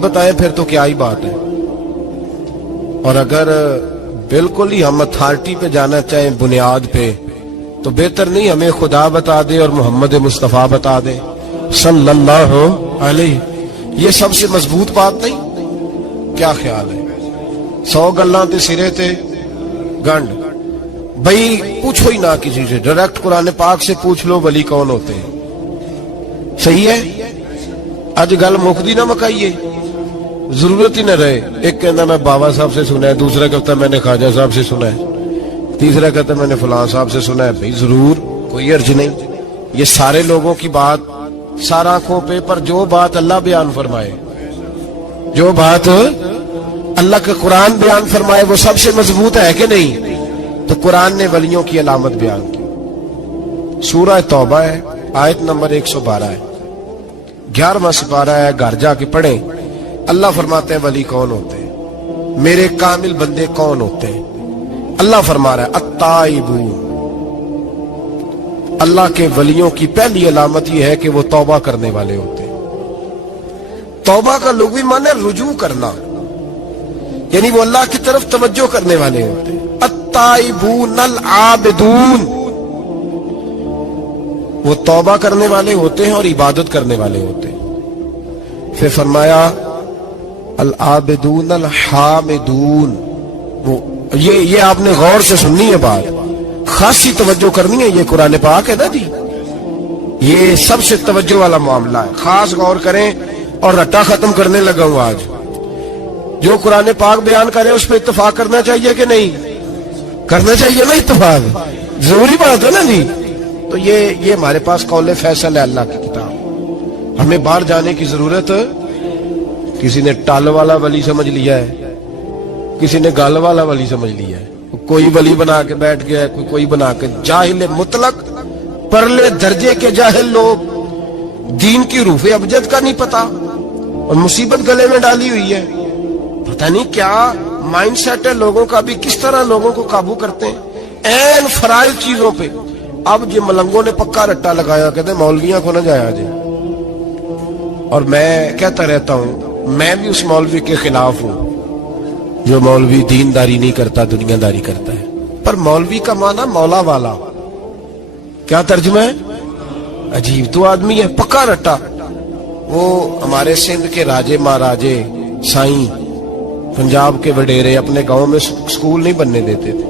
بتائیں پھر تو کیا ہی بات ہے۔ اور اگر بالکل ہی ہم اتھارٹی پہ جانا چاہیں بنیاد پہ تو بہتر نہیں ہمیں خدا بتا دے اور محمد مصطفیٰ بتا دے صلی اللہ علیہ۔ یہ سب سے مضبوط بات نہیں؟ کیا خیال ہے؟ 100 گلاں تے سرے تے گنڈ بھئی پوچھو ہی نہ کسی سے، ڈائریکٹ قرآن پاک سے پوچھ لو ولی کون ہوتے ہیں۔ صحیح ہے؟ اج گل مکدی نہ مکائیے، ضرورت ہی نہ رہے۔ ایک کہنا میں بابا صاحب سے سنا ہے، دوسرا کہتا میں نے خواجہ صاحب سے سنا ہے، تیسرا کہتا میں نے فلاں صاحب سے سنا ہے۔ بھئی ضرور، کوئی عرض نہیں، یہ سارے لوگوں کی بات سار آنکھوں پہ، پر جو بات اللہ بیان فرمائے، جو بات اللہ کا قرآن بیان فرمائے وہ سب سے مضبوط ہے کہ نہیں؟ تو قرآن نے ولیوں کی علامت بیان کی۔ سورہ توبہ ہے، آیت نمبر 112 ہے، 11واں سپارہ ہے، گھر جا کے پڑھیں۔ اللہ فرماتے ہیں ولی کون ہوتے ہیں، میرے کامل بندے کون ہوتے ہیں۔ اللہ فرما رہا ہے التائبون، اللہ کے ولیوں کی پہلی علامت یہ ہے کہ وہ توبہ کرنے والے ہوتے ہیں۔ توبہ کا لغوی معنی ہے رجوع کرنا، یعنی وہ اللہ کی طرف توجہ کرنے والے ہوتے ہیں۔ التائبون العابدون، وہ توبہ کرنے والے ہوتے ہیں اور عبادت کرنے والے ہوتے ہیں۔ پھر فرمایا العابدون الحامدون، یہ آپ نے غور سے سننی ہے بات، خاصی توجہ کرنی ہے، یہ قرآن پاک ہے نا جی، یہ سب سے توجہ والا معاملہ ہے، خاص غور کریں۔ اور رٹا ختم کرنے لگا ہوں آج، جو قرآن پاک بیان کرے اس پہ اتفاق کرنا چاہیے کہ نہیں کرنا چاہیے نا؟ اتفاق ضروری بات ہے نا جی۔ تو یہ ہمارے پاس قول فیصل ہے اللہ کی کتاب، ہمیں باہر جانے کی ضرورت۔ کسی نے ٹال والا ولی سمجھ لیا ہے، کسی نے گال والا ولی سمجھ لیا ہے، کوئی ولی بنا کے بیٹھ گیا ہے، کوئی بنا کے۔ جاہل مطلق، پرلے درجے کے جاہل لوگ، دین کی روح ابجد کا نہیں پتا، اور مصیبت گلے میں ڈالی ہوئی ہے۔ پتہ نہیں کیا مائنڈ سیٹ ہے لوگوں کا، بھی کس طرح لوگوں کو قابو کرتے ہیں این فرائض چیزوں پہ۔ اب یہ ملنگوں نے پکا رٹا لگایا، کہتے ہیں مولویاں کو نہ جایا جائے۔ اور میں کہتا رہتا ہوں، میں بھی اس مولوی کے خلاف ہوں جو مولوی دینداری نہیں کرتا، دنیا داری کرتا ہے۔ پر مولوی کا معنی مولا والا، کیا ترجمہ ہے؟ عجیب تو آدمی ہے، پکا رٹا۔ وہ ہمارے سندھ کے راجے مہاراجے سائیں، پنجاب کے وڈیرے اپنے گاؤں میں سکول نہیں بننے دیتے تھے،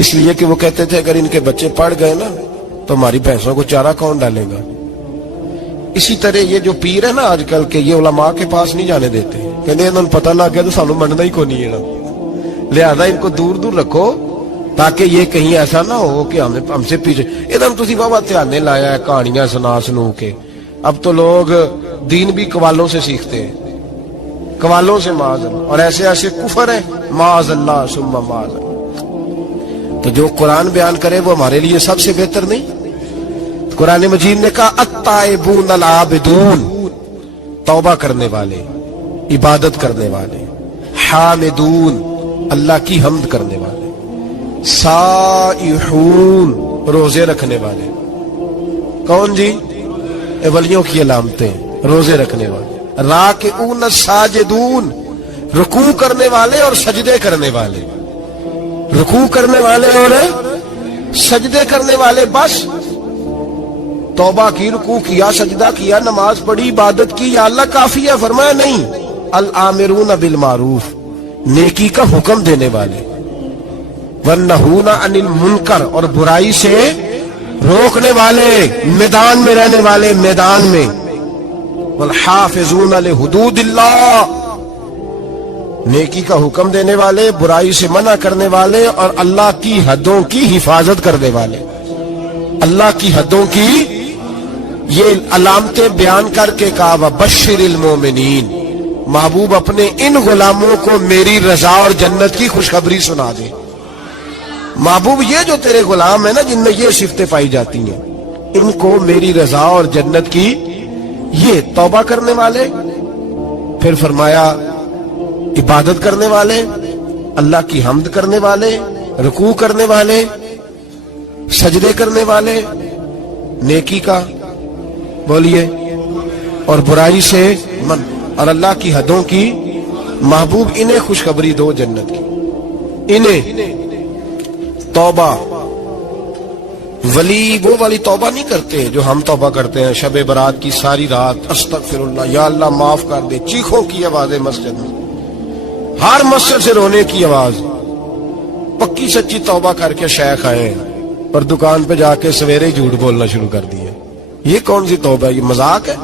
اس لیے کہ وہ کہتے تھے اگر ان کے بچے پڑھ گئے نا تو ہماری بھینسوں کو چارہ کون ڈالے گا۔ اسی طرح یہ جو پیر ہے نا آج کل کے، یہ علماء کے پاس نہیں جانے دیتے، کہتے انہوں نے پتہ لگ گیا تو سانو مننا ہی کو نہیں ہے نا، لہذا ان کو دور دور رکھو تاکہ یہ کہیں ایسا نہ ہو کہ ہم سے پیچھے۔ ادھر تسی بابا دھیانے لایا ہے کہانیاں سنو کے۔ اب تو لوگ دین بھی قوالوں سے سیکھتے ہیں، قوالوں سے معاذ اللہ، اور ایسے ایسے کفر ہے معاذ اللہ ثم معاذ اللہ۔ تو جو قرآن بیان کرے وہ ہمارے لیے سب سے بہتر نہیں؟ قرآن مجید نے کہا التائبون العابدون، توبہ کرنے والے، عبادت کرنے والے، حامدون، اللہ کی حمد کرنے والے، سائحون، روزے رکھنے والے۔ کون جی؟ اے ولیوں کی علامتیں، روزے رکھنے والے، راکعون الساجدون، رکوع کرنے والے اور سجدے کرنے والے، رکوع کرنے والے اور سجدے کرنے والے۔ بس توبہ کی، رکوع کیا، سجدہ کیا، نماز پڑھی، عبادت کی، یا اللہ کافی ہے؟ فرمایا نہیں، الامرون بالمعروف، نیکی کا حکم دینے والے، والنہون عن المنکر، اور برائی سے روکنے والے، میدان میں رہنے والے، میدان میں، والحافظون لحدود اللہ، نیکی کا حکم دینے والے، برائی سے منع کرنے والے، اور اللہ کی حدوں کی حفاظت کرنے والے۔ اللہ کی حدوں کی یہ علامتیں بیان کر کے کہا وبشر المومنین، محبوب اپنے ان غلاموں کو میری رضا اور جنت کی خوشخبری سنا دے۔ محبوب یہ جو تیرے غلام ہیں نا جن میں یہ صفتیں پائی جاتی ہیں، ان کو میری رضا اور جنت کی، یہ توبہ کرنے والے، پھر فرمایا عبادت کرنے والے، اللہ کی حمد کرنے والے، رکوع کرنے والے، سجدے کرنے والے، نیکی کا بولیے اور برائی سے من۔ اور اللہ کی حدوں کی محبوب انہیں خوشخبری دو جنت کی. انہیں توبہ ولی وہ والی توبہ نہیں کرتے جو ہم توبہ کرتے ہیں شب برات کی ساری رات استغفر اللہ یا اللہ معاف کر دے, چیخوں کی آوازیں مسجد میں, ہر مسجد سے رونے کی آواز. پکی سچی توبہ کر کے شیخ آئے اور دکان پہ جا کے سویرے جھوٹ بولنا شروع کر دیا. یہ کون سی توبہ ہے؟ یہ مذاق ہے.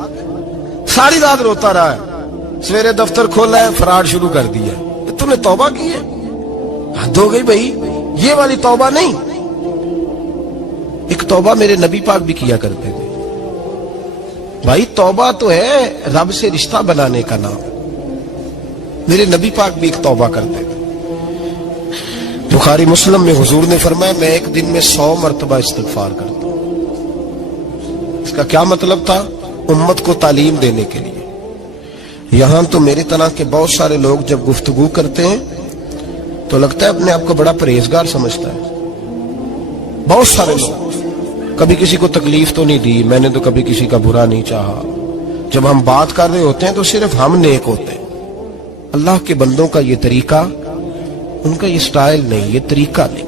ساری رات روتا رہا ہے, سویرے دفتر کھولا ہے فراڈ شروع کر دیا. تم نے توبہ کی ہے؟ حد ہو گئی بھائی, یہ والی توبہ نہیں. ایک توبہ میرے نبی پاک بھی کیا کرتے تھے. بھائی توبہ تو ہے رب سے رشتہ بنانے کا نام. میرے نبی پاک بھی ایک توبہ کرتے تھے. بخاری مسلم میں حضور نے فرمایا میں ایک دن میں 100 مرتبہ استغفار کرتا ہوں. اس کا کیا مطلب تھا؟ امت کو تعلیم دینے کے لیے. یہاں تو میری طرح کے بہت سارے لوگ جب گفتگو کرتے ہیں تو لگتا ہے اپنے آپ کو بڑا پرہیزگار سمجھتا ہے. بہت سارے لوگ, کبھی کسی کو تکلیف تو نہیں دی, میں نے تو کبھی کسی کا برا نہیں چاہا. جب ہم بات کر رہے ہوتے ہیں تو صرف ہم نیک ہوتے ہیں. اللہ کے بندوں کا یہ طریقہ, ان کا یہ سٹائل نہیں, یہ طریقہ نہیں.